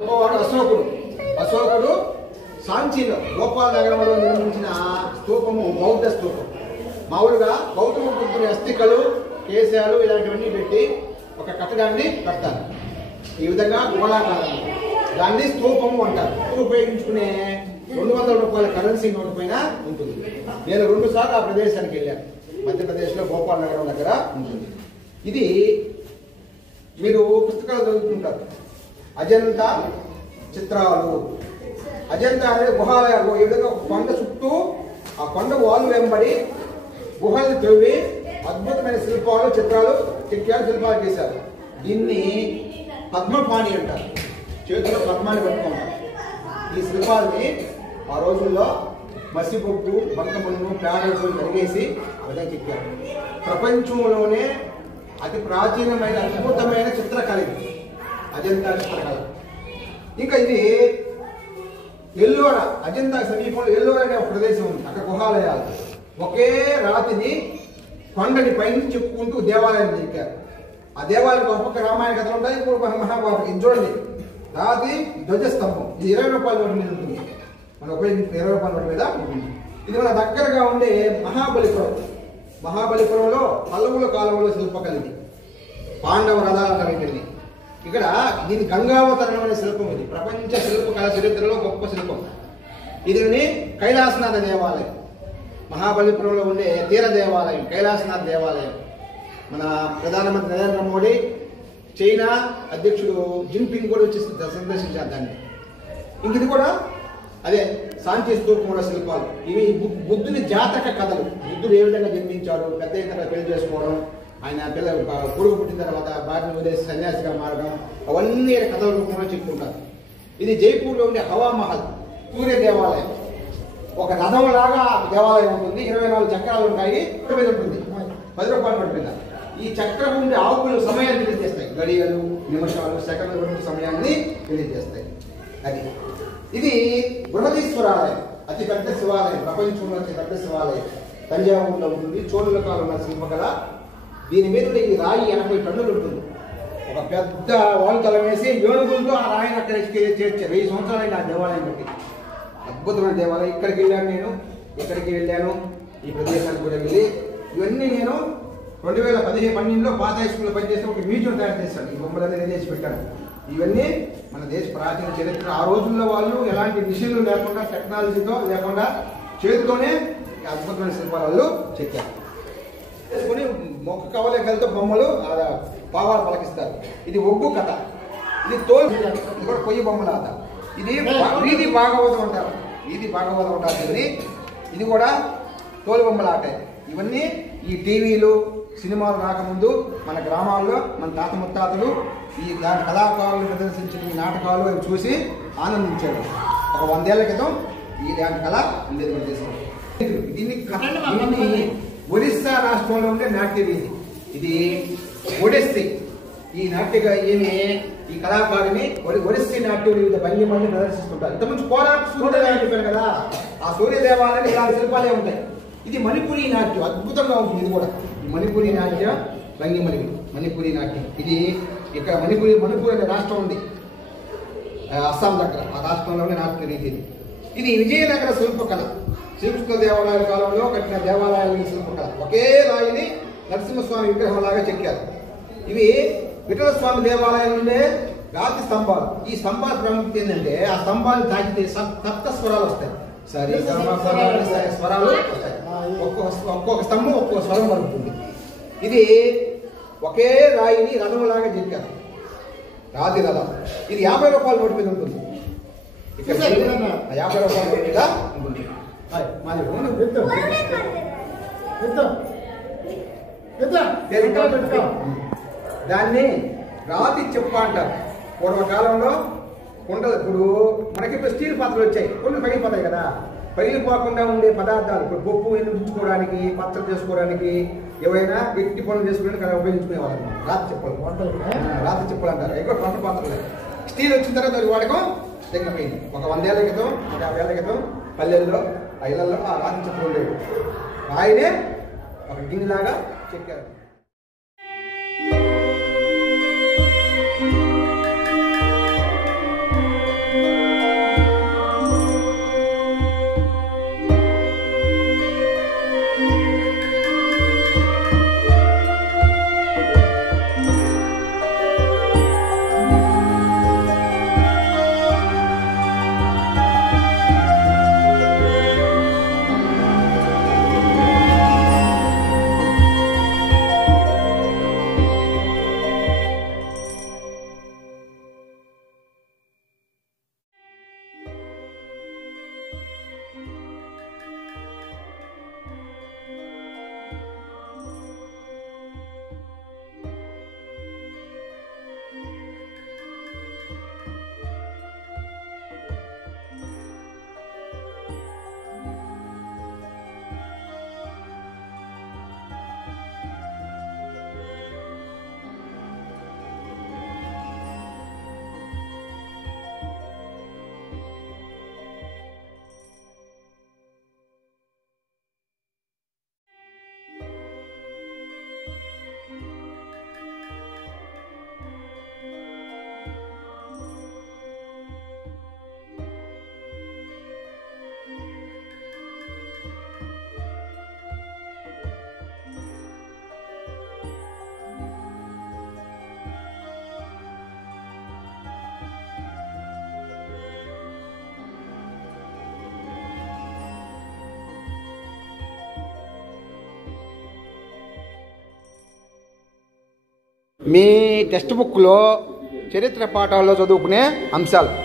అశోకుడు అశోకుడు సాంచీలో గోపాల నగరంలో నిర్మించిన స్తూపము బౌద్ధ స్తూపం. మామూలుగా గౌతమ బుద్ధుని అస్థికలు కేశాలు ఇలాంటివన్నీ పెట్టి ఒక కట్టడాన్ని కడతారు. ఈ విధంగా గోళాకారం దాన్ని స్తూపము అంటారు. ఉపయోగించుకునే 200 రూపాయల కరెన్సీ నోటు పైన ఉంటుంది. నేను 2 సార్లు ఆ ప్రదేశానికి వెళ్ళాను. మధ్యప్రదేశ్లో గోపాల నగరం దగ్గర ఉంటుంది. ఇది మీరు పుస్తకాలు చదువుతుంటారు. అజంతా చిత్రాలు. అజంతా అనేది గుహాలయాలు. ఈ విధంగా ఒక కొండ చుట్టూ ఆ కొండ వాలు వెంబడి గుహల్ని తవ్వి అద్భుతమైన శిల్పాలు చిత్రాలు చెక్కారు, శిల్పాలు చేశారు. దీన్ని పద్మపాణి అంటారు. చేతిలో పద్మాన్ని పెట్టుకుంటారు. ఈ శిల్పాలని ఆ రోజుల్లో మసిబొగ్గు బంకమన్ను పేడలు కరిగేసి ఆ విధంగా చెక్కారు. ప్రపంచంలోనే అతి ప్రాచీనమైన అద్భుతమైన చిత్రకళ ఇది అజంతా చిత్రకళ. ఇంకా ఇది ఎల్లోరా, అజంతా సమీపంలో ఎల్లోరా అనే ఒక ప్రదేశం ఉంది. అక్కడ గుహాలయాలు. ఒకే రాతిని కొండని పైన చెప్పుకుంటూ దేవాలయం చెక్కారు. ఆ దేవాలయం ఒక పక్క రామాయణ కథలు ఉంటాయి, ఇంకొక మహాభారతం. ఇది చూడండి, రాతి ధ్వజస్తంభం. ఇది 20 రూపాయల నోటు మీద ఉంటుంది. మనం ఉపయోగించిన 20 రూపాయల నోటు మీద ఉంటుంది. ఇది మన దగ్గరగా ఉండే మహాబలిపురం. మహాబలిపురంలో పల్లవుల కాలంలో శిల్పకళ ఇది. పాండవ రథాలు కలిగింది. ఇక్కడ దీని గంగావతరణం అనే శిల్పం. ఇది ప్రపంచ శిల్పకళ చరిత్రలో గొప్ప శిల్పం. ఇది కైలాసనాథ దేవాలయం. మహాబలిపురంలో ఉండే తీర దేవాలయం కైలాసనాథ్ దేవాలయం. మన ప్రధానమంత్రి నరేంద్ర మోడీ, చైనా అధ్యక్షుడు జిన్పింగ్ కూడా వచ్చి సందర్శించారు దాన్ని. ఇంక ఇది కూడా అదే సాంచి స్తూపంలో శిల్పాలు. ఇవి బుద్ధుని జాతక కథలు. బుద్ధుడు ఏ విధంగా జన్మించాడు, పెద్ద ఎత్తున పెళ్లి చేసుకోవడం, ఆయన పిల్ల కొడుకు పుట్టిన తర్వాత భార్యను వదిలేసి సన్యాసిగా మారడం, అవన్నీ కథల రూపంలో చెప్పుకుంటారు. ఇది జైపూర్లో ఉండే హవామహల్ సూర్య దేవాలయం. ఒక రథం లాగా దేవాలయం ఉంటుంది. 24 చక్రాలు ఉంటాయి. మీద ఉంటుంది 10 రూపాయల నోటు మీద. ఈ చక్రం ఉండే ఆకులు సమయాన్ని తెలియజేస్తాయి. గడియలు, నిమిషాలు, సెకండ్ల సమయాన్ని తెలియజేస్తాయి. అది ఇది బృహదీశ్వరాలయం. అతి పెద్ద శివాలయం, ప్రపంచంలో అతి పెద్ద శివాలయం. తంజావూరులో ఉంటుంది. చోళుల కాలం ఉన్న శిల్పకళ. దీని మీద ఈ రాయి 80 టన్నులు ఉంటుంది. ఒక పెద్ద వాల్తలం వేసి ఏనుగులతో ఆ రాయిని అక్కడ చేర్చారు. 1000 సంవత్సరాలైన ఆ దేవాలయం బట్టి. అద్భుతమైన దేవాలయం. ఇక్కడికి వెళ్ళాను నేను, ఇక్కడికి వెళ్ళాను, ఈ ప్రదేశానికి కూడా వెళ్ళి ఇవన్నీ నేను 2012లో పాత హై స్కూల్లో పనిచేస్తే ఒక మ్యూజియం తయారు చేశాను. ఈ బొమ్మలన్నీ చేసి పెట్టాను. ఇవన్నీ మన దేశ ప్రాచీన చరిత్ర. ఆ రోజుల్లో వాళ్ళు ఎలాంటి మిషన్లు లేకుండా, టెక్నాలజీతో లేకుండా చేతితోనే అద్భుతమైన శిల్పాలు చెక్కారు. చేసుకుని మొక్క కవలేకలతో బొమ్మలు పావాలు పలకిస్తారు. ఇది ఒగ్గు కథ. ఇది తోలు. ఇది కూడా కొయ్యి బొమ్మల ఆట. ఇది వీధి భాగవతం అంటారు. వీధి భాగవతం అంటారు దీన్ని. ఇది కూడా తోలు బొమ్మల ఆట. ఇవన్నీ ఈ టీవీలు సినిమాలు రాకముందు మన గ్రామాల్లో మన తాత ముత్తాతలు ఈ కళాకారులు ప్రదర్శించిన ఈ నాటకాలు అవి చూసి ఆనందించారు. ఒక 100 ఏళ్ల క్రితం ఈ డ్యాన్స్ కళ ఉండేది మన దేశంలో. దీన్ని ఒడిస్సా రాష్ట్రంలో ఉండే నాట్య వీధి. ఇది ఒడిస్సీ. ఈ నాట్యగా ఈ కళాకారుని ఒడిస్సీ నాట్యం వివిధ భంగిమల్ని ప్రదర్శిస్తుంటారు. ఇంతకుముందు కోరాట్ సూర్యదేవాలయం చెప్పారు కదా, ఆ సూర్యదేవాలయం ఇలాంటి శిల్పాలే ఉంటాయి. ఇది మణిపురి నాట్యం. అద్భుతంగా ఉంటుంది. ఇది కూడా మణిపురి నాట్య భంగిమలి. మణిపురి నాట్యం ఇది ఇక్కడ మణిపూర్ అనే రాష్ట్రం ఉంది అస్సాం దగ్గర. ఆ రాష్ట్రంలోనే నాట్య రీతి. ఇది విజయనగర శిల్పకళ. శ్రీకృష్ణ దేవాలయాల కాలంలో కట్టిన దేవాలయాల శిల్పకళ. ఒకే రాయిని నరసింహస్వామి విగ్రహం లాగా చెక్కారు. ఇవి విఠల స్వామి దేవాలయం ఉండే రాతి స్తంభాలు. ఈ స్తంభాల ప్రాముఖ్యత ఏంటంటే ఆ స్తంభాలు తాకితే సప్త స్వరాలు వస్తాయి. సరే స్వరాలు వస్తాయి. ఒక్కొక్క స్తంభం ఒక్కొక్క స్వరం పలుకుతుంది. ఇది ఒకే రాయిని రథంలాగా చెక్కారు. రాతి రథం. ఇది 50 రూపాయల నోటు మీద ఉంటుంది. ఇక్కడ 50 రూపాయల నోటు మీద ఉంటుంది. దాన్ని రాతి చెప్ప అంటారు. పూర్వకాలంలో కుండలు, ఇప్పుడు మనకి ఇప్పుడు స్టీల్ పాత్రలు వచ్చాయి. కుండలు పగిలిపోతాయి కదా, పగిలిపోకుండా ఉండే పదార్థాలు ఇప్పుడు పప్పు ఎంచుకోవడానికి, పచ్చడి చేసుకోవడానికి, ఏవైనా గట్టి పనులు చేసుకోవడానికి అలా ఉపయోగించుకునేవాళ్ళు. రాతి చెప్పలు, రాతి చెప్పలు అంటారు. ఎక్కువ పంట పాత్రలు. స్టీల్ వచ్చిన తర్వాత అది వాడకం తగ్గిపోయింది. ఒక 100 ఏళ్ల క్రితం, ఒక 50 ఏళ్ల క్రితం పల్లెల్లో ఇళ్లలో ఆ రాతి చెప్పలు ఉండేవి. రాయినే ఒక గిన్నెలాగా చెక్కారు. మీ టెక్స్ట్ బుక్లో చరిత్ర పాఠాల్లో చదువుకునే అంశాలు.